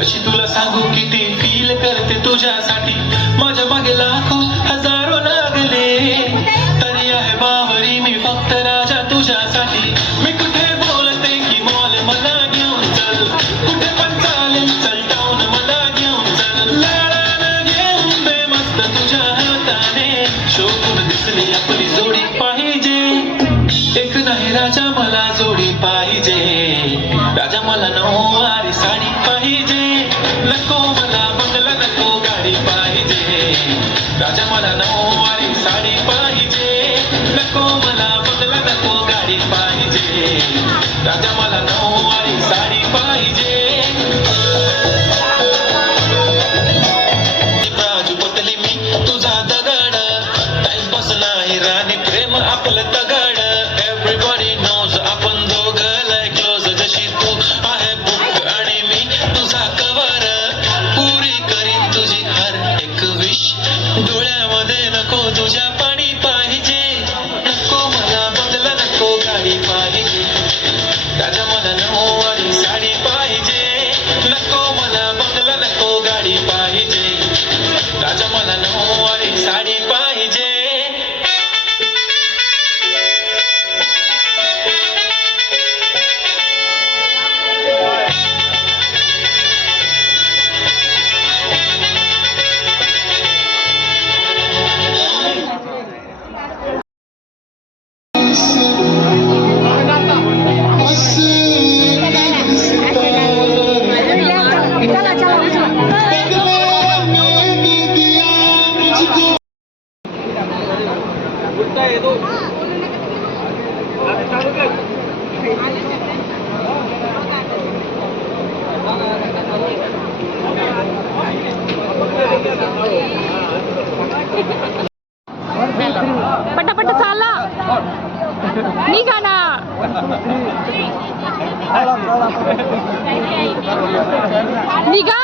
कशी तुला सांगू किती फील करते तुझ्यासाठी माझ्या मागे लाखो हजारो लागले तरी आहे बावरी मी फक्त राजा तुझ्यासाठी मी कुठे बोलते की मॉल मला घेऊन चल कुठे पण चालेल चल टाऊन मला घेऊन चल लाडानं घेऊन दे मस्त तुझ्या हाताने शोधून दिसली आपली जोडी पाहिजे एक नाही राजा मला जोडी पाहिजे राजा मला नऊवारी साडी पाहिजे नको मला बंगला नको गाडी पाहिजे राजा मला नऊवारी साडी पाहिजे नको मला बंगला नको गाडी पाहिजे राजा मला नऊवारी साडी पाहिजे बाजू बदली मी तुझा दगड टाइमपास नाही राणी प्रेम आपलं दगड एव्हरीबॉडी नोज आपण दोघं लय क्लोज जशी तू आहे बुक आणि मी तुझा कवर पुरी करीन तुझी हर एक विश डोळ्यामध्ये नको तुझ्या पाणी पाहिजे नको मला बंगला नको गाडी पाहिजे राजा मला नऊवारी साडी पाहिजे नको मला बंगला नको गाडी पाहिजे राजा मला नऊवारी साडी पाहिजे पटापट चाला निघा ना निघा